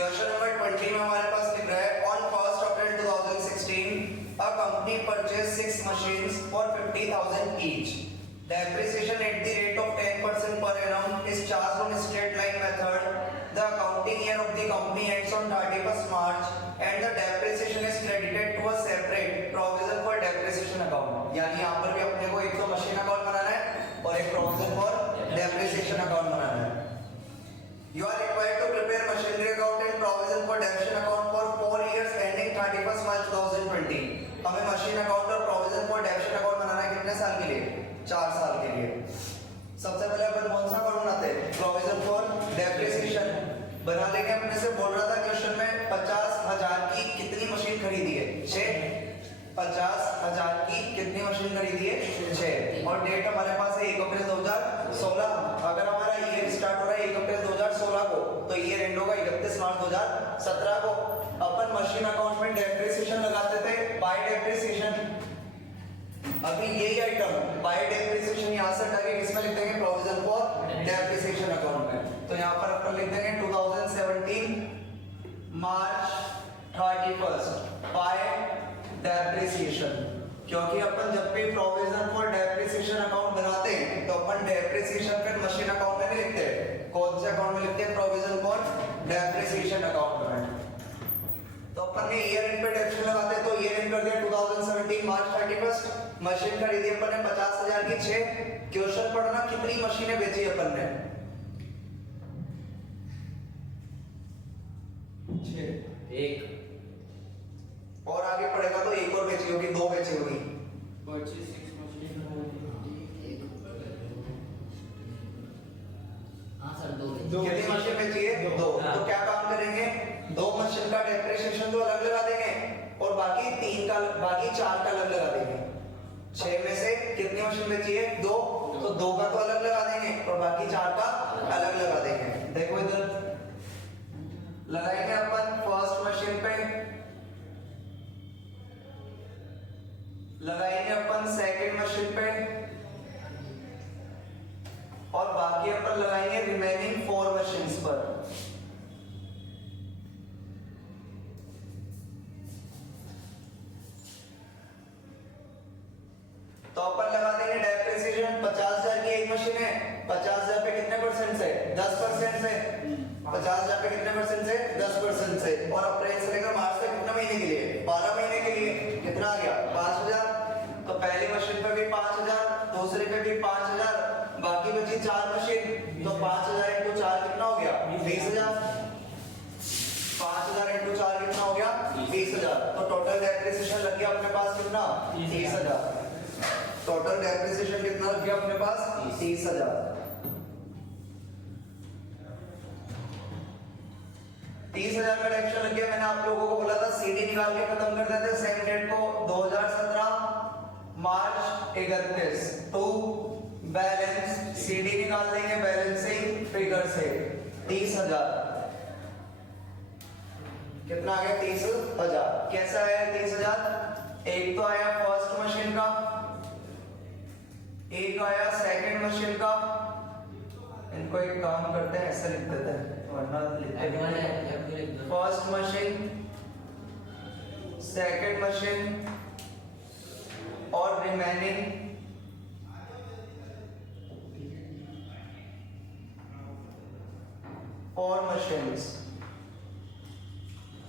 Question number 20 में हमारे पास लिख रहा है on 1st April 2016 a company purchased 6 machines for 50,000 each. Depreciation at the rate of 10% per annum is charged on straight line method. The accounting year of the company ends on 31st March and the depreciation is credited to a separate provision for depreciation account. यानी यहाँ पर भी अपने को एक तो machine account बनाना है और एक provision for depreciation account बनाना है. You are required to prepare machinery account and provision for depreciation account for 4 years ending 31st March 2020. हमें मशीन अकाउंट और प्रोविजन फॉर डेप्ट अकाउंट बनाना है कितने साल के लिए? 4 साल के लिए. सबसे पहले अपन कौन सा अकाउंट बनाते हैं? प्रोविजन फॉर डेप्रिसिएशन बना लेंगे. अपने से बोल रहा था क्वेश्चन में 50,000 की कितनी मशीन खरीदी है? 6. 50,000 की कितनी मशीन खरीदी है? 6. और डेट हमारे पास है 1 अप्रैल 2016. अगर हमारा ईयर स्टार्ट हो रहा है 1 अप्रैल 2016 को तो ईयर एंड होगा 31 मार्च 2017 को. अपन मशीन अकाउंट में डेप्रिसिएशन लगाते थे बाय डेप्रिसिएशन. अभी यही आइटम बाय डेप्रिसिएशन यहां से हटा के किसमें लिख देंगे? प्रोविजन फॉर डेप्रिसिएशन अकाउंट में. तो यहां पर अपन लिख देंगे 2017 मार्च 31st बाय डेप्रिसिएशन. क्योंकि अपन जब भी प्रोविजन फॉर डेप्रिसिएशन अकाउंट बनाते हैं तो अपन डेप्रिसिएशन फिर मशीन अकाउंट में नहीं लिखते. कौन से अकाउंट में लिखते हैं? प्रोविजन फॉर डेप्रिसिएशन अकाउंट में. तो अपन ने ईयर एंड पे डेप्रिसिएशन लगाते हैं तो ईयर एंड कर दिया 2017 मार्च 31st. मशीन खरीदी अपन ने 50,000 की 6. क्वेश्चन पढ़ना कितनी मशीनें बेची अपन ने? 6. 1. और आगे पढ़ेगा तो एक और बेची होगी, 2 बेची होगी. हाँ सर 2. कितनी मशीन बेची है? 2. तो क्या काम करेंगे? 2 मशीन का डेप्रिसिएशन तो अलग लगा देंगे और बाकी 4 का अलग लगा देंगे. 6 में से कितनी मशीन बेची है? 2. तो 2 का तो अलग लगा देंगे और बाकी 4 का अलग लगा देंगे. देखो इधर लगाएंगे अपन फर्स्ट मशीन पे, लगाएंगे अपन सेकंड मशीन पे और बाकी अपन लगाएंगे रिमेनिंग 4 मशीन्स पर. तो अपन लगा देंगे डेप्रिसिएशन 50,000 की एक मशीन है. 50,000 पे कितने परसेंट से? 10% से. 50,000 पे कितने परसेंट से? 10% से. और अप्रैल से लेकर मार्च तक कितने महीने के लिए? 12 महीने के लिए. कितना आ गया? 5,000. तो पहली मशीन पे भी 5,000, दूसरे पे भी 5,000, बाकी बची 4 मशीन. तो 5,000 इंटू 4 कितना हो गया? 20,000. 5,000 इंटू 4 कितना हो गया? 20,000. तो टोटल डेप्रिसिएशन लग गया अपने पास कितना? 30,000. टोटल डेप्रिसिएशन कितना लग गया अपने पास? 30,000. 30,000 का डेप्रिसिएशन लग गया. मैंने आप लोगों को बोला था सीडी निकाल के खत्म कर देते सेम डेट को 2017 मार्च 31 टू बैलेंस सीडी निकाल देंगे बैलेंसिंग फिगर से 30,000. कितना आ गया? 30,000. कैसा आया 30,000? एक तो आया फर्स्ट मशीन का, एक आया सेकंड मशीन का. इनको एक काम करते हैं ऐसे लिख देते हैं वरना लिखते फर्स्ट मशीन, सेकंड मशीन और रिमेनिंग 4 मशीन्स.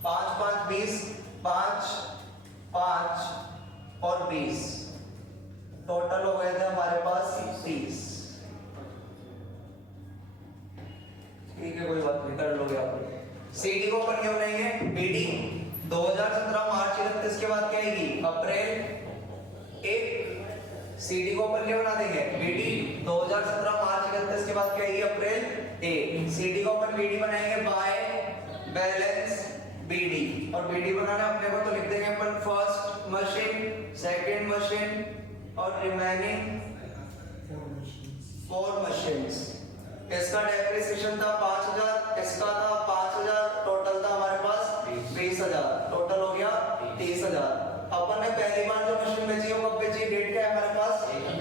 5 5 20, 5 5 और 20 टोटल हो गए थे हमारे पास 30. ठीक है कोई बात नहीं, कर लोगे आप. सीडी को अपन क्या बनाएंगे? बीडी 2017 मार्च 31 के बाद क्या आएगी? अप्रैल 1. सीडी को अपन क्या बना देंगे? बीडी 2017 मार्च 31 के बाद क्या आएगी? अप्रैल 1. सीडी को अपन बीडी बनाएंगे बाय बैलेंस बीडी. और बीडी बनाना अपने को तो लिख देंगे अपन फर्स्ट मशीन, सेकंड मशीन और रिमेनिंग 4 मशीन्स. इसका डेप्रिसिएशन था 5,000, इसका था 5,000. टोटल था हमारे पास 20,000. टोटल हो गया 30,000. अपन ने पहली बार जो मशीन बेची वो कब बेची? डेट क्या है हमारे पास? 1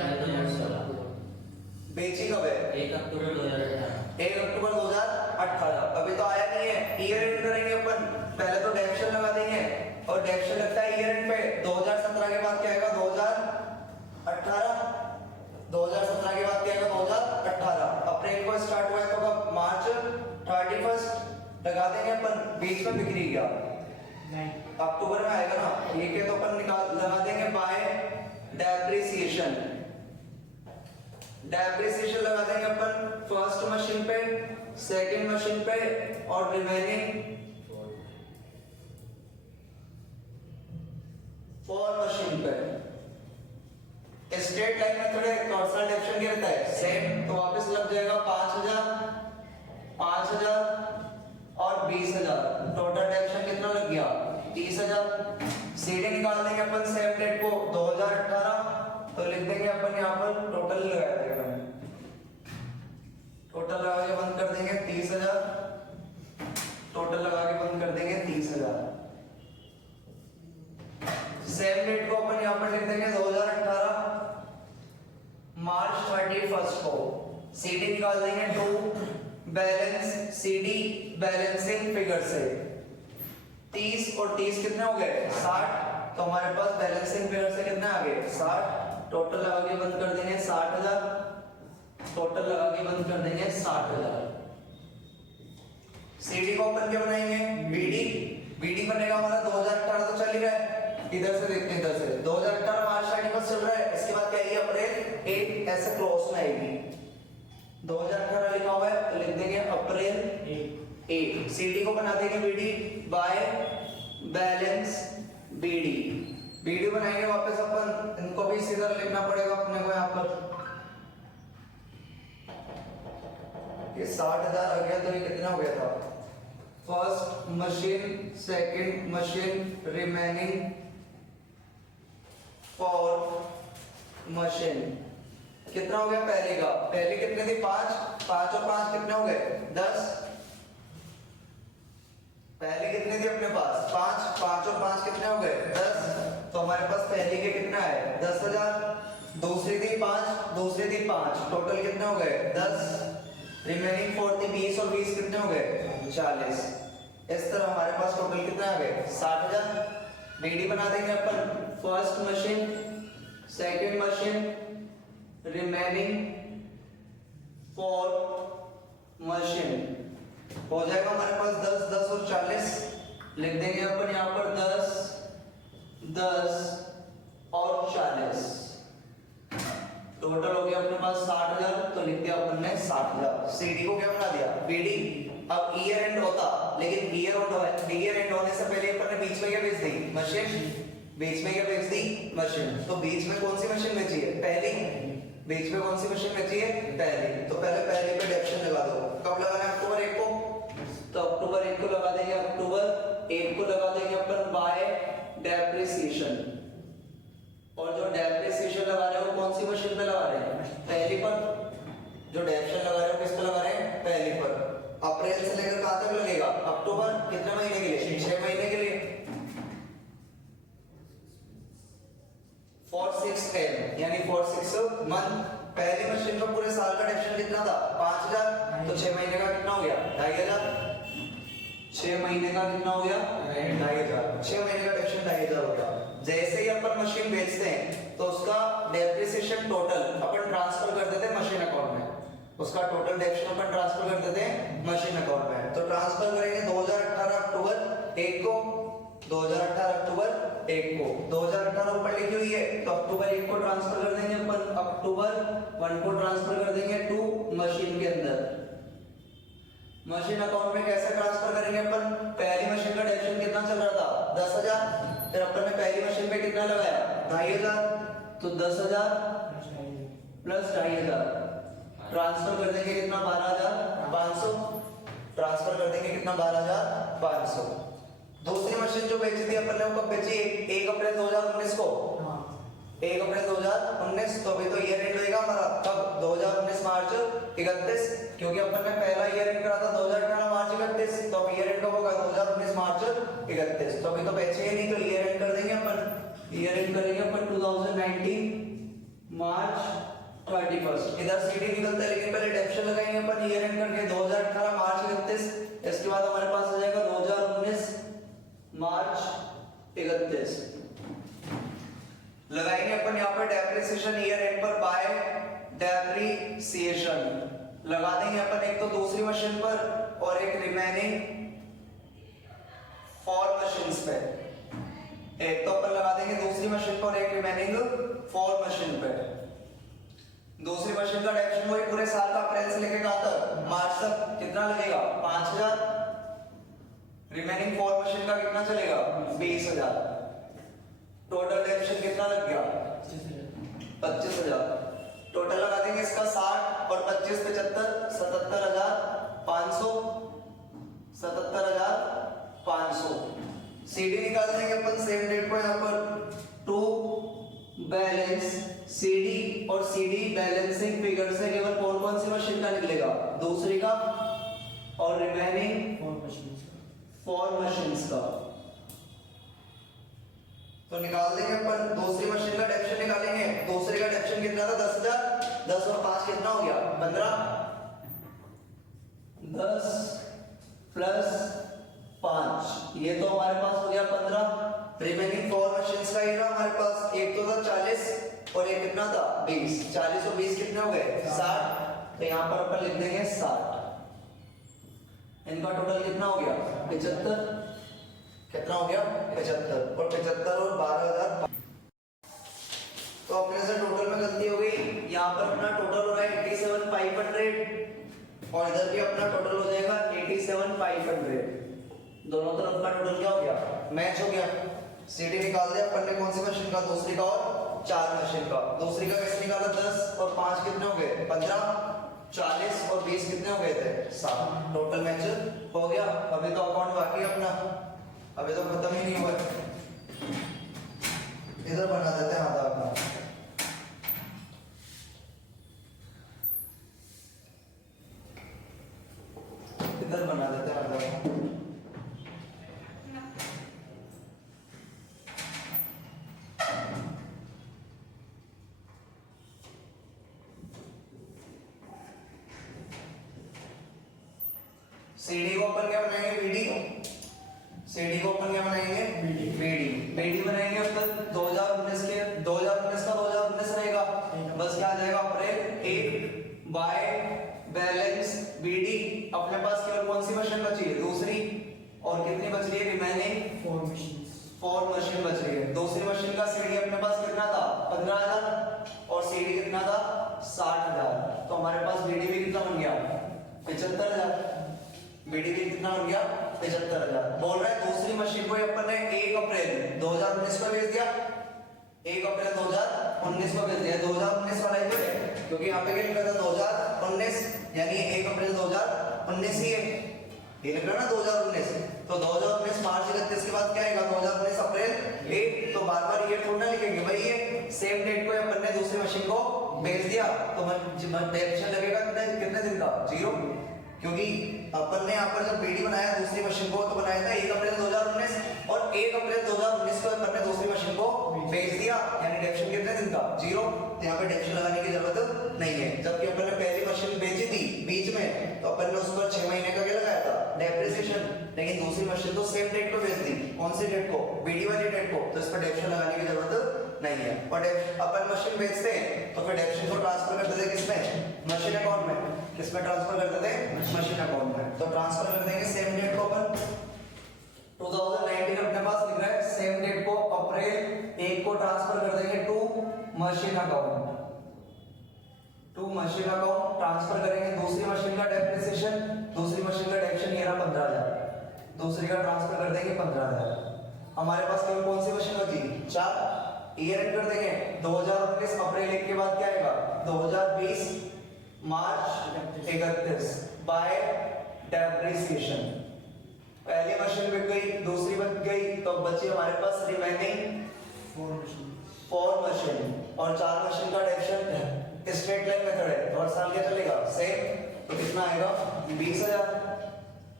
बेची कब है? 1 अक्टूबर 2018. 1 अक्टूबर 2018. अभी तो आया नहीं है. ईयर एंड करेंगे पहले तो डेप्शन लगा देंगे और डेप्शन लगता है ईयर एंड पे। 2017 के बाद क्या आएगा 2018, 2017 के बाद क्या आएगा 2018। अप्रैल को स्टार्ट हुआ है तो कब मार्च 31 लगा देंगे अपन, बीच में बिक्री गया अक्टूबर में आएगा ना, ठीक है। तो अपन निकाल लगा देंगे बाय डेप्रिसिएशन। डेप्रिसिएशन लगा देंगे अपन फर्स्ट मशीन पे, सेकंड मशीन पे और रिमेनिंग 4 मशीन पे। स्ट्रेट लाइन में थोड़े टॉर्सनल डेप्शन क्या रहता है सेम, तो वापस लग जाएगा 5000, 5000 और 20000। टोटल डेप्शन कितना लग गया 30000। सीधे निकाल देंगे अपन सेम डेट को 2018, तो लिख देंगे अपन यहाँ पर टोटल लगा देंगे, टोटल लगा के बंद कर देंगे 30000, टोटल लगा के बंद कर देंगे 30000। सेम डेट को अपन यहाँ पर लिख देंगे 2018 मार्च 31 को। सीडी निकाल देंगे 2 बैलेंस, सीडी बैलेंसिंग फिगर से 30 और 30 कितने हो गए 60। तो हमारे पास बैलेंसिंग फिगर से कितने आ गए 60। टोटल लगा के बंद कर देंगे 60000, टोटल लगा के बंद कर देंगे 60000। सीडी को अपन क्या बनाएंगे बीडी। बीडी बनेगा हमारा 2018 तो चल ही रहा है, इधर से देखते हैं, इधर से 2018 मार्च 31 चल रहा है, इसके बाद क्या आएगी अप्रैल 1 ऐसे क्लोज में आएगी। 2018 लिखा हुआ है तो लिख देंगे अप्रैल 1। सीडी को बना देंगे BD by balance BD. BD बनाएंगे वापस अपन, इनको भी सीधा लिखना पड़ेगा अपने को यहाँ पर। ये 60000 आ गया तो ये कितना हो गया था first machine, second machine, remaining 4 machine. कितना हो गया पहले का, पहले कितने थी 5, 5 और 5 कितने हो गए 10। पहले कितने थे अपने पास 5, 5 और 5 कितने हो गए 10। तो हमारे पास पहले के कितना है 10000, दूसरी थी 5, दूसरी थी 5, टोटल कितने हो गए 10। रिमेनिंग 4 थी 20 और 20 कितने हो गए 40। इस तरह हमारे पास टोटल कितने आ गए 60000। बीडी बना देंगे अपन first machine, second machine, remaining 4 machine. हो जाएगा हमारे पास 10, 10 और 40। लिख देंगे अपन यहाँ पर 10, 10 और 40। टोटल हो गया अपने पास 60000, तो लिख दिया अपन ने 60000। सीडी को क्या बना दिया बीडी। अब ईयर एंड होता, लेकिन ईयर एंड होने से पहले अपन ने बीच में क्या बेच दी मशीन, बीच में क्या बेच दी मशीन। तो बीच में कौन सी मशीन बेची है पहली, बीच में कौन सी मशीन बेची है पहली। तो पहले पे डेप्शन लगा दो। कब लगाना है अक्टूबर 1 को, तो अक्टूबर 1 को लगा देंगे, अक्टूबर 1 को लगा देंगे अपन बाय डेप्रिसिएशन। और जो डेप्रिसिएशन लगा रहे हो कौन सी मशीन पे लगा रहे हैं पहली पर। जो डेप्शन लगा रहे हो किस पे लगा रहे हैं पहली पर। अप्रैल से लेकर कहां तक लगेगा अक्टूबर, कितने महीने के लिए 6 महीने के लिए। for 6 m यानी for 6 मंथ। पहली मशीन का पूरे साल का डेप्शन कितना था 5000, तो 6 महीने का कितना हो गया 2500। 6 महीने का कितना हो गया 2500। 6 महीने का डेप्शन 2500 हो गया। जैसे ही अपन मशीन बेचते हैं तो उसका डेप्रिसिएशन टोटल अपन ट्रांसफर कर देते हैं मशीन अकाउंट में। उसका टोटल डेप्शन अपन ट्रांसफर कर देते हैं मशीन अकाउंट में। तो ट्रांसफर करेंगे 2018 अक्टूबर 1 को, 2018 अक्टूबर 1 को। 2018 ऊपर लिखी हुई है तो अक्टूबर 1 को ट्रांसफर कर देंगे अपन, अक्टूबर 1 को ट्रांसफर कर देंगे टू मशीन के अंदर। मशीन अकाउंट में कैसे ट्रांसफर करेंगे अपन, पहली मशीन का डेप्शन कितना चल रहा था 10000, फिर अपन ने पहली मशीन पे कितना लगाया 2500, तो 10000 प्लस 2500 ट्रांसफर कर देंगे कितना 12500। ट्रांसफर कर देंगे कितना 12500। दूसरी मशीन जो बेची थी अपन ने वो कब बेची 1 अप्रैल 2019 को। 1 अप्रैल 2019, तो अभी तो ईयर एंड होएगा हमारा कब 2019 मार्च 31, क्योंकि अपन ने पहला ईयर एंड करा था 2018 मार्च 31, तो अब ईयर एंड कब होगा 2019 मार्च 31। तो अभी तो बेचे ही नहीं, तो ईयर एंड कर देंगे अपन। ईयर एंड करेंगे अपन 2019 मार्च 31। इधर सीडी निकलता है, लेकिन पहले डेप्शन लगाएंगे अपन ईयर एंड करके 2018 मार्च 31। इसके बाद हमारे पास आ जाएगा 2019 मार्च 31 लगाएंगे अपन यहाँ पर डेप्रिसिएशन ईयर एंड पर बाय डेप्रिसिएशन लगा देंगे अपन एक तो दूसरी मशीन पर और एक रिमेनिंग फॉर मशीन्स पे। एक तो अपन लगा देंगे दूसरी मशीन पर एक रिमेनिंग फॉर मशीन पे। दूसरी मशीन का डेप्रिसिएशन वही पूरे साल का अप्रैल से लेके कहां तक मार्च तक कितना लगेगा 5000। रिमेनिंग फॉर मशीन का कितना चलेगा 20000। टोटल डेप्रिसिएशन कितना लग गया 25000। टोटल लगा देंगे इसका 60 और 25 75 77500 77500। सीडी निकाल देंगे अपन सेम डेट को यहाँ पर टू बैलेंस सीडी और सीडी बैलेंसिंग फिगर से केवल कौन कौन सी मशीन का निकलेगा दूसरी का और रिमेनिंग फॉर मशीन्स का। तो निकाल देंगे अपन दूसरी मशीन का डेप्रिसिएशन निकालेंगे। दूसरी का डेप्रिसिएशन कितना था 10000। 10 और 5 कितना हो गया 15। 10 प्लस 5 ये तो हमारे पास हो गया 15। रिमेनिंग फॉर मशीन्स का ये रहा हमारे पास एक तो था 40 और एक कितना था 20। 40 और 20 कितने हो गए 60। तो यहाँ पर अपन लिख देंगे 60। इनका टोटल कितना हो गया 75। कितना हो गया 75 और 75 और 12000। तो अपने से टोटल में गलती हो गई। यहाँ पर अपना टोटल हो रहा है 87500 और इधर भी अपना टोटल हो जाएगा 87500। दोनों तरफ का टोटल क्या हो गया मैच हो गया। सीडी निकाल दिया अपन ने कौन सी मशीन का दूसरी का और 4 मशीन का। दूसरी का कैसे निकाला 10 और 5 कितने हो गए 15। 40 और 20 कितने हो गए थे 60। टोटल मैच हो गया। अभी तो अकाउंट बाकी है अपना अभी तो खत्म ही नहीं हुआ। इधर बना देते हैं आधा अपना। इधर बना देते हैं आधा। सीडी को अपन क्या बनाएंगे बीडी। सीडी को अपन क्या बनाएंगे बीडी। बीडी बनाएंगे अपन 2019 के 2019 का 2019 रहेगा। बस क्या आ जाएगा अप्रैल 1 बाय बैलेंस बीडी। अपने पास केवल कौन सी मशीन बची है दूसरी और कितनी बच रही है रिमेनिंग फॉर मशीन बच रही है। दूसरी मशीन का सीडी अपने पास कितना था 15000 और सीडी कितना था 60000। तो हमारे पास बीडी भी कितना बन गया 75000। बीडी भी कितना बन गया 75000। बोल रहा है दूसरी मशीन को अपन ने 1 अप्रैल 2019 को भेज दिया। 1 अप्रैल 2019 को भेज दिया। 2019 वाला ही तो है क्योंकि यहाँ पे क्या लिखा था 2019 यानी 1 अप्रैल 2019 ही है। ये लिख रहा ना 2019 तो 2019 मार्च 31 के बाद क्या आएगा 2019 अप्रैल 1। तो बार बार ये थोड़ा लिखेंगे भाई ये सेम डेट को अपन ने दूसरी मशीन को भेज दिया तो डेप्रिसिएशन लगेगा कितने दिन का 0 क्योंकि अपन ने यहाँ पर जब बीडी बनाया दूसरी मशीन को तो बनाया था 1 अप्रैल 2019 और 1 अप्रैल 2019 को अपन ने दूसरी मशीन को भेज दिया यानी डेप्रिसिएशन कितने दिन का 0। तो यहाँ पे डेप्रिसिएशन लगाने की जरूरत नहीं है। जबकि अपन ने पहली मशीन बेची थी बीच में तो अपन ने उस पर 6 महीने का क्या लगाया था डेप्रिसिएशन। लेकिन दूसरी मशीन तो सेम डेट को भेज दी। कौन सी डेट को बीडी वाली डेट को। तो इस पर डेप्रिसिएशन लगाने की जरूरत नहीं है। और अपन मशीन बेचते हैं तो फिर डेप्रिसिएशन को ट्रांसफर कर देते किसमें मशीन अकाउंट में। किसमें ट्रांसफर कर देते मशीन अकाउंट में। तो ट्रांसफर कर देंगे सेम डेट को अपन 2019 अपने पास लिख रहा है सेम डेट को अप्रैल 1 को ट्रांसफर कर देंगे to machine account. To machine account transfer करेंगे। दूसरी मशीन का डेप्रिसिएशन दूसरी मशीन का डेप्रिसिएशन ये रहा 15000। दूसरी का ट्रांसफर कर देंगे 15000। हमारे पास केवल कौन सी मशीन बची 4। ईयर एंड कर देंगे 2019 अप्रैल 1 के बाद क्या आएगा 2020 मार्च 31 बाय डेप्रिसिएशन। पहली मशीन बिक गई दूसरी बच गई तो बची हमारे पास रिमेनिंग फॉर मशीन और 4 मशीन का डेप्रिसिएशन स्ट्रेट लाइन मेथड है और साल क्या चलेगा सेम। तो कितना आएगा 20000।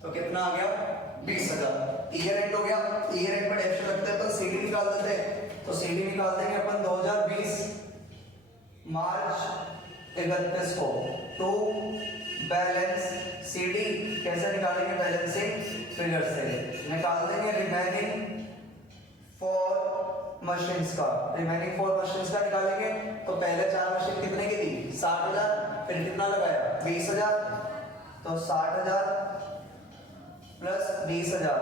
तो कितना आ गया 20000। ईयर एंड हो गया। ईयर एंड पर डेप्रिसिएशन लगता है तो सीडी निकाल देते हैं। तो सीडी निकाल देंगे अपन 2020 मार्च 31 को टू बैलेंस CD कैसे निकालेंगे बैलेंसिंग फिगर से निकाल देंगे रिमेनिंग 4 मशीन्स का निकालेंगे। तो पहले 4 मशीन कितने की थी 60,000, फिर कितना लगाया 20,000, तो 60,000 प्लस 20,000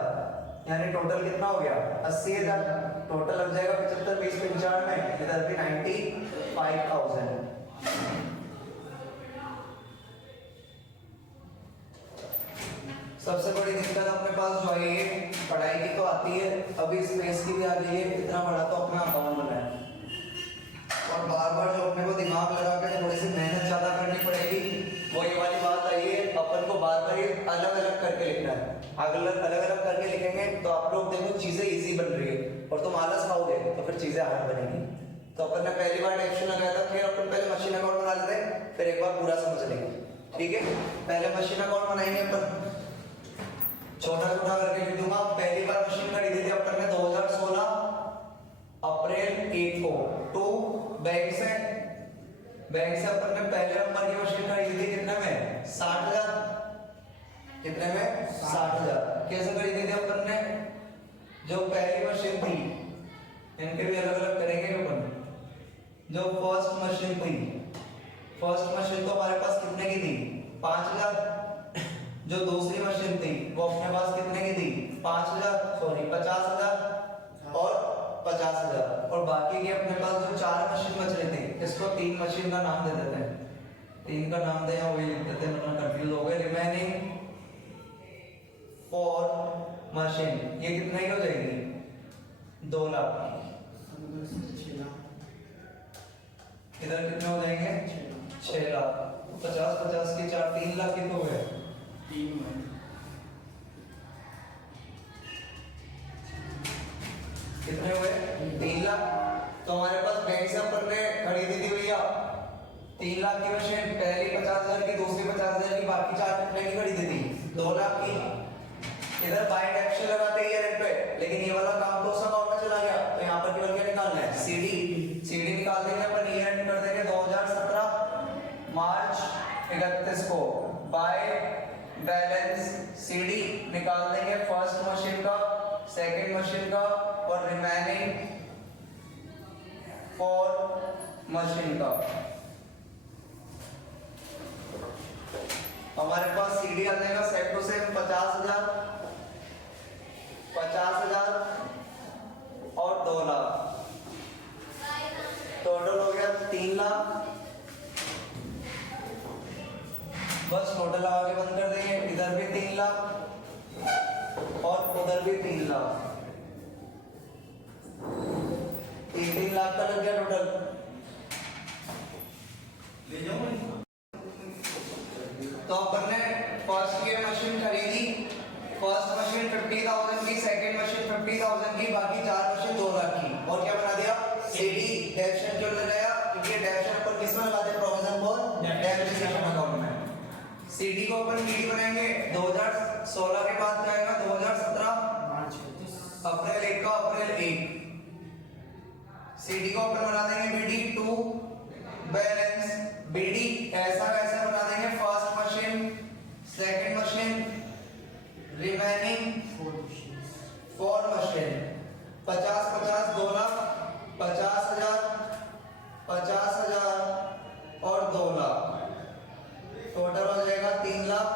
यानी टोटल कितना हो गया 80,000। टोटल लग जाएगा 75 20 95 इधर भी 95,000। सबसे बड़ी दिक्कत अपने पास जो है ये पढ़ाई की तो आती है, अभी स्पेस की भी आ गई है। इतना बड़ा तो अपना अकाउंट बना है और बार बार जो अपने को दिमाग लगा के थोड़ी सी मेहनत ज्यादा करनी पड़ेगी। वो ये वाली बात आई है, अपन को बार बार ये अलग अलग करके लिखना है। अगर अलग अलग करके लिखेंगे तो आप लोग देखो चीजें इजी बन रही है और तुम आलस खाओगे तो फिर चीजें हार्ड बनेगी। तो अपन ने पहली बार डेफिनेशन लगाया था, फिर अपन पहले मशीन अकाउंट बना लेते हैं, फिर एक बार पूरा समझ लेंगे। ठीक है, पहले मशीन अकाउंट बनाएंगे अपन, छोटा छोटा करके लिख दूंगा। पहली बार मशीन खरीदी थी अपन ने 2016 अप्रैल 1 को। टू बैंक से अपन ने पहले नंबर की मशीन खरीदी थी कितने में 60,000। कितने में 60,000। कैसे खरीदी थी अपन ने, जो पहली मशीन थी इनके भी अलग अलग करेंगे अपन। जो फर्स्ट मशीन थी, फर्स्ट मशीन तो हमारे पास कितने की थी 5,000। जो दूसरी मशीन थी वो अपने पास कितने की थी 50,000 और 50,000। और बाकी के अपने पास जो 4 मशीन बच रहे थे इसको 3 मशीन का नाम दे देते हैं। 3 का नाम दें वही लिख देते हैं, वरना कंफ्यूज हो गए। रिमेनिंग 4 मशीन ये कितने की हो जाएगी 2 लाख की। इधर कितने हो जाएंगे 6 लाख। 50 की 4 3 लाख की तो गए। कितने हुए 3 लाख। तो हमारे पास बैंक से अपन ने खरीदी थी भैया 3 लाख की मशीन, पहली 50,000 की, दूसरी 50,000 की, बाकी 4 कितने की खरीदी थी 2 लाख की। इधर बाय डेप्शन लगाते हैं रेंट पे, लेकिन ये वाला काम तो उस अकाउंट में चला गया, तो यहाँ पर केवल क्या निकालना है सीडी निकाल देंगे अपन। ईयर एंड कर देंगे 2017 मार्च 31 को। बाय बैलेंस सीडी निकाल देंगे फर्स्ट मशीन का, सेकंड मशीन का और रिमेनिंग 4 मशीन का। हमारे पास सीडी आ जाएगा सेट टू सेम 50,000 और 2 लाख। टोटल हो गया 3 लाख। बस टोटल लगा के बंद कर देंगे। इधर भी 3 लाख और उधर भी 3 लाख। 3 लाख का लग गया टोटल। ले जाओ। तो अपन ने फर्स्ट ईयर मशीन खरीदी, फर्स्ट मशीन 50,000 की, सेकंड मशीन 50,000 की, बाकी 4 मशीन 2 लाख की। और क्या बना दिया सीडी डेप्शन क्यों लगाया, क्योंकि डेप्शन अपन किसमें लगाते हैं प्रोविजन फॉर डेप्रिसिएशन अकाउंट में। सीडी को अपन बीडी बनाएंगे 2016 के बाद क्या आएगा 2017 अप्रैल 1 का अप्रैल 1। सीडी को अपन बना देंगे बीडी टू बैलेंस बीडी ऐसा कैसे बना देंगे first machine second machine remaining 4 machine 50 2 lakh 50,000 और 2 लाख। टोटल हो जाएगा 3 लाख।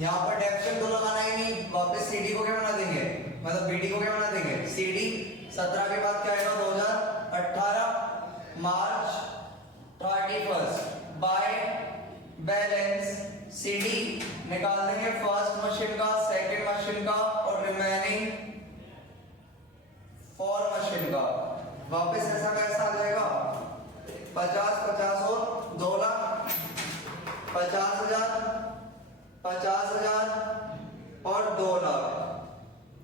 यहाँ पर डेप्शन तो लगाना ही नहीं, वापस सीडी को क्या बना देंगे, मतलब बीडी को क्या बना देंगे सीडी। 17 के बाद क्या आएगा 2018 मार्च 31 बाय बैलेंस सीडी निकाल देंगे फर्स्ट मशीन का, सेकंड मशीन का और रिमेनिंग 4 मशीन का। वापस ऐसा कैसा आ जाएगा 50 और 2 लाख 50,000 और 2 लाख।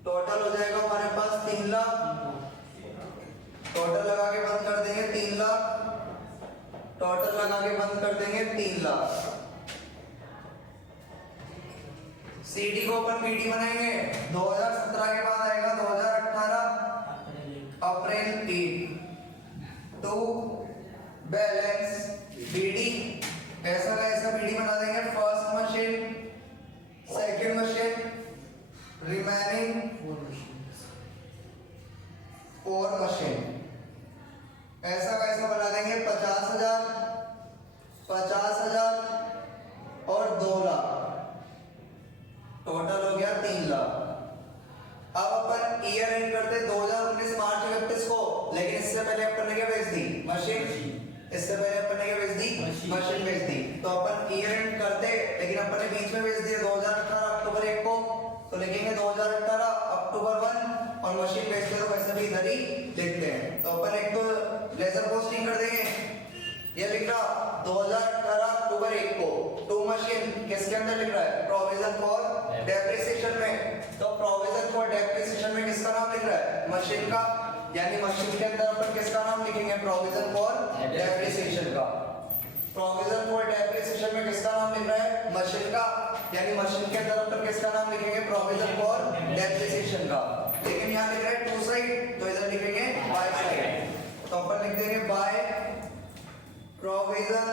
टोटल हो जाएगा हमारे पास 3 लाख। टोटल लगा के बंद कर देंगे 3 लाख। टोटल लगा के बंद कर देंगे 3 लाख। सीडी को अपन बीडी बनाएंगे 2017 के बाद आएगा 2018 अप्रैल 1 टू बैलेंस बीडी ऐसा का ऐसा बीडी बना देंगे। First machine, second machine, remaining 4 machine, ऐसा का ऐसा बना देंगे। 50,000, 50,000 और 2 लाख, टोटल हो गया 3 लाख। अब अपन ईयर एंड करते 2019 मार्च 31 को, लेकिन इससे पहले अपन ने क्या भेज दी? मशीन। इससे पहले अपन ने क्या भेज दी? मशीन भेज दी। तो अपन ईयर एंड करते, लेकिन अपन ने बीच में भेज दिया 2018 अक्टूबर 1 को, तो लिखेंगे 2018 अक्टूबर 1 और मशीन भेजते तो वैसे भी इधर ही लिखते हैं। तो अपन एक तो लेजर पोस्टिंग कर देंगे। ये लिख रहा 2018 अक्टूबर 1 को, 2 मशीन किसके अंदर लिख रहा है? प्रोविजन फॉर डेप्रिसिएशन में। तो प्रोविजन फॉर डेप्रिसिएशन में किसका नाम लिख रहा है? मशीन का, यानी मशीन के अंदर अपन किसका नाम लिखेंगे? प्रोविजन फॉर डेप्रिसिएशन का। प्रोविजन फॉर डेप्रिसिएशन में किसका नाम लिख रहा है? मशीन का, यानी मशीन के अंदर अपन किसका नाम लिखेंगे? प्रोविजन फॉर डेप्रिसिएशन का। लेकिन यहाँ लिख रहा है 2 साइड, तो इधर लिखेंगे बाय साइड। तो अपन लिख देंगे बाय प्रोविजन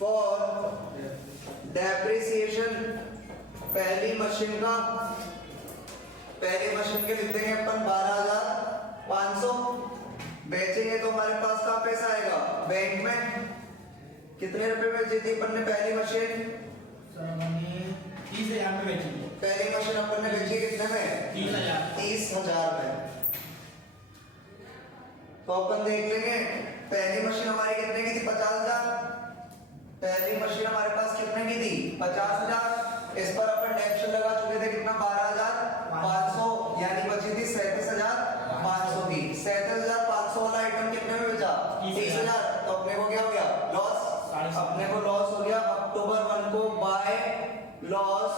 फॉर डेप्रिसिएशन पहली मशीन का, पहली मशीन के लिख देंगे अपन 12,500। बेचेंगे तो हमारे पास का पैसा आएगा? बैंक में। कितने रुपए में बेची थी अपन ने पहली मशीन? 30,000 में बेची। पहली मशीन अपन ने बेची कितने में? 30,000। 30,000 में। तो अपन देख लेंगे पहली मशीन हमारी कितने की थी? 50,000। पहली मशीन हमारे पास कितने की थी? 50,000। इस पर अपन टेंशन लगा चुके थे कितना? 12,500, यानी बची थी 37,500 की। 37,500 वाला आइटम कितने में बेचा? 30,000। तो अपने को क्या हो गया? लॉस। अपने को लॉस हो गया अक्टूबर 1 को by loss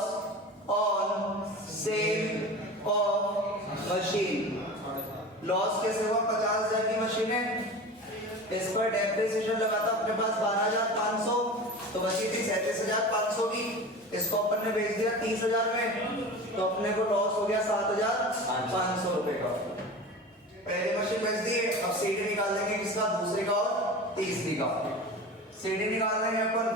on sale of machine. Loss कैसे हुआ? 50,000 की मशीन है, इस पर डेप्रिसिएशन लगा था अपने पास 12,500, तो बची थी 37,500 की। इसको अपन ने बेच दिया 30,000 में, तो अपने को लॉस हो गया 7,500 रुपए का। पहली मशीन बेच दी। अब सीडी निकाल देंगे किसका? दूसरी का और तीसरी का। सीडी निकाल देंगे अपन,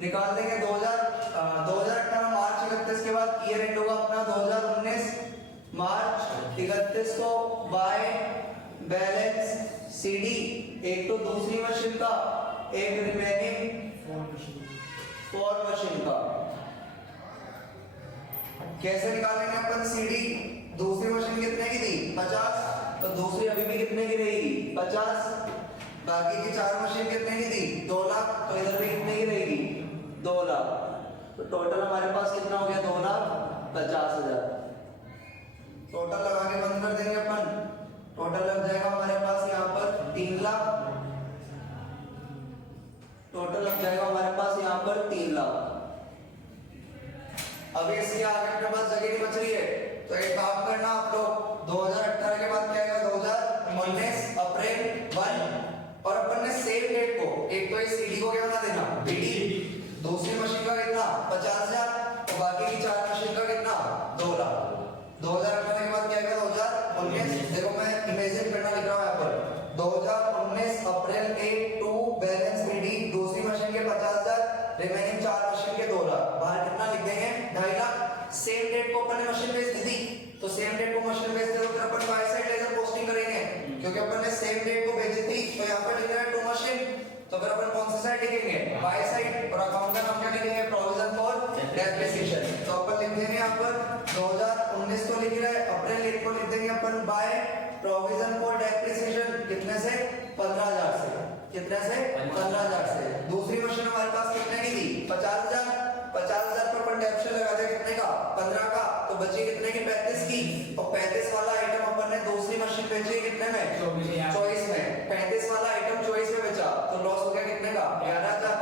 निकाल देंगे 2018 मार्च 31 के बाद ईयर एंड होगा अपना 2019 मार्च 31 को बाय बैलेंस सीडी, एक तो दूसरी मशीन का, एक रिमेनिंग 4 मशीन का। कैसे निकालेंगे अपन सीडी? दूसरी मशीन कितने की थी? 50, तो दूसरी अभी भी कितने की रहेगी? 50। बाकी की 4 मशीन कितने की थी? 2 लाख, तो इधर भी कितने की रहेगी? 2 लाख। तो टोटल हमारे पास कितना हो गया? 2,50,000। टोटल लगा के बंद कर देंगे अपन। टोटल लग जाएगा हमारे पास यहाँ पर 3 लाख। टोटल लग जाएगा हमारे पास यहाँ पर 3 लाख। अभी इसके आगे अपने पास जगह नहीं बच रही है, तो एक काम करना आप लोग, 2018 के बाद क्या आएगा? 2019 अप्रैल 1, और अपन ने सेम डेट को, एक तो इस सीडी को क्या बना देना? बीडी। दूसरी मशीन का कितना? 50,000, और बाकी की 4 मशीन का कितना? 2 लाख। 2018 के बाद क्या आएगा? 2019। देखो मैं इमेजिन करना लिख रहा हूँ यहाँ पर, 2019 अप्रैल 1 टू बैलेंस बीडी, दूसरी मशीन के 50,000, रिमेनिंग 4 मशीन के 2 लाख। बाहर कितना लिख देंगे? 2.5 लाख। सेम डेट को अपन ने मशीन बेच दी थी, तो सेम डेट को मशीन बेचते तो फिर अपन बाय साइड लेजर पोस्टिंग करेंगे, क्योंकि अपन ने सेम डेट को बेची थी। तो यहाँ पर लिख रहा है 2 मशीन, तो फिर अपन कौन सी साइड लिखेंगे? By side. और अकाउंट का नाम क्या लिखेंगे? Provision for depreciation. तो अपन लिख देंगे यहाँ पर 2019 को लिख रहा है, अप्रैल 1 को लिख देंगे अपन बाय प्रोविजन फॉर डेप्रिसिएशन। कितने से? 15,000 से। कितने से? 15,000 से। दूसरी मशीन हमारे पास कितने की थी? 50,000। 50,000 पर अपन डेप्रिसिएशन लगा दिया कितने का? 15 का, तो बची कितने की? 35 की। और 35 वाला आइटम अपन ने दूसरी मशीन बेची कितने में? 24 में। 35 वाला आइटम 24 में बेचा, तो लॉस हो गया कितने का? 11,000।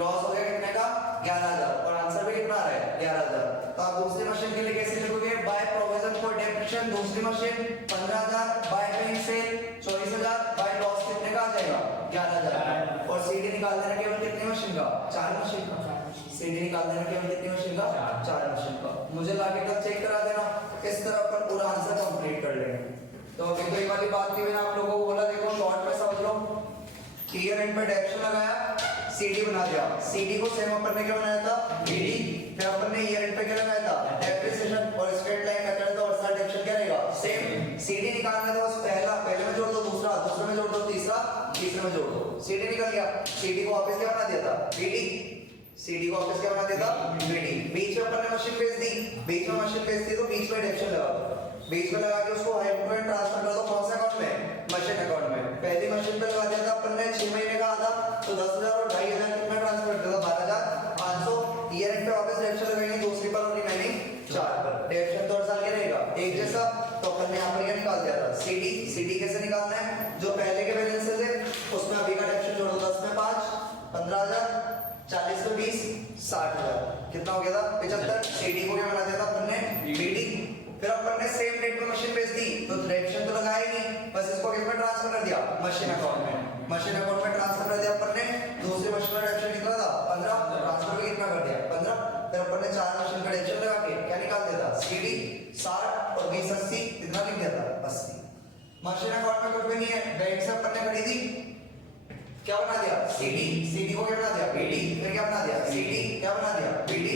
लॉस हो गया कितने का? 11,000। और आंसर भी कितना आ रहा है? 11,000। तो आप दूसरी मशीन के लिए कैसे लिखोगे? बाय प्रोविजन फॉर डेप्रिसिएशन दूसरी machine 15,000, by paying sale 24,000, by loss कितने का आ जाएगा? 11,000। और सीडी निकाल देना केवल कितनी मशीन का? 4 मशीन का। सीडी निकाल देना केवल कितनी मशीन का? 4 मशीन का। मुझे लाके कल चेक करा देना। इस तरह अपन पूरा आंसर कंप्लीट कर लेंगे। तो अभी कोई वाली बात की मैंने आप लोगों को बोला, देखो शॉर्ट में समझ लो। ईयर एंड पे डेप्रिसिएशन लगाया, CD बना दिया, CD को सेम अपन ने क्या बनाया था, BD, फिर अपन ने ईयर एंड पे क्या लगाया था, डेप्रिसिएशन, और स्ट्रेट लाइन मेथड तो वर्सटाइल डेप्रिसिएशन क्या रहेगा, सेम। CD निकालना था बस पहले में जोड़ दो, दूसरे में जोड़ दो, तीसरे में जोड़ दो, CD निकल गया। CD को वापस क्या बना दिया था, BD, CD को वापस क्या बना दिया था, BD। बीच में अपन ने मशीन भेज दी, बीच में मशीन भेज दी तो बीच में डेप्रिसिएशन लगा दो, बीच में लगा के उसको हाइपोटेंट ट्रांसफर कर दो, कौन से अकाउंट में, मशीन अकाउंट में। पहली मशीन पे लगा दिया था अपन ने 6 महीने का आधा, तो 10,000 और 2,500 कितना ट्रांसफर कर दिया, 12,500। ईयर एंड पे वापस डेप्रिसिएशन लगाएंगे, दूसरी पर और रिमेनिंग 4 पर। डेप्रिसिएशन तो हर साल क्या रहेगा, एक जैसा। तो अपन ने यहाँ पर क्या निकाल दिया था, CD कैसे निकालना है, जो पहले के बैलेंसेस है उसमें अभी का डेप्रिसिएशन जोड़ दो, 10 में 5, 15,000, 40 में 20, 60,000, कितना हो गया था, 75। CD को क्या बना दिया था अपन ने, BD। फिर अपन ने सेम डेट पे मशीन बेच दी, तो डेप्रिसिएशन तो लगाया ही नहीं, बस इसको किसमें ट्रांसफर कर दिया, मशीन अकाउंट में। मशीन अकाउंट में ट्रांसफर कर दिया अपन ने, दूसरी मशीन का डेप्रिसिएशन कितना था, 15, ट्रांसफर भी कितना कर दिया, 15। फिर अपन ने 4 मशीन का डेप्रिसिएशन लगा के क्या निकाल दिया था, CD 60 और 20 80, कितना लिख दिया था, 80। मशीन अकाउंट में कुछ भी नहीं है, बैंक से अपन ने खरीदी, क्या बना दिया, CD को क्या बना दिया, BD, फिर क्या बना दिया, CD, क्या बना दिया, BD।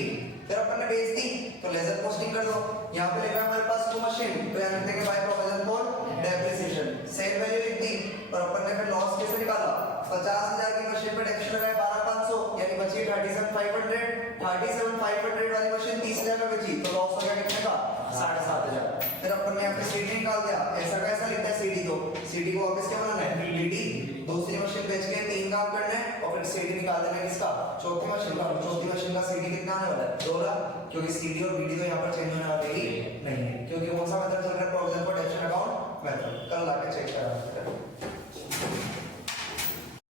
फिर अपन ने बेच दी तो लेजर पोस्टिंग कर दो, यहाँ पे लिखा है हमारे पास 2 मशीन, तो यहाँ लिख देंगे bye provision for depreciation, same value लिख दी। और अपन ने फिर लॉस कैसे निकाला, 50,000 की मशीन पे डेप्रिसिएशन लगाया 12,500, यानी बची 37,500, 37,500 वाली मशीन 30,000 में बची, तो लॉस हो गया कितने का, 7,500। फिर अपन ने यहाँ पे CD निकाल दिया, ऐसा कैसा लिखता है CD को, CD को वापस क्या बनाना है, BD। दूसरी मशीन बेच के 3 काम करना है और फिर CD निकाल देना है किसका, चौथी मशीन का। चौथी मशीन का CD कितना आने वाला है, 2 लाख, क्योंकि CD और BD तो यहाँ पर चेंज होने वाले ही नहीं है, क्योंकि कौन सा मेथड चल रहा है, provision for depreciation account method. कल लाके चेक करा।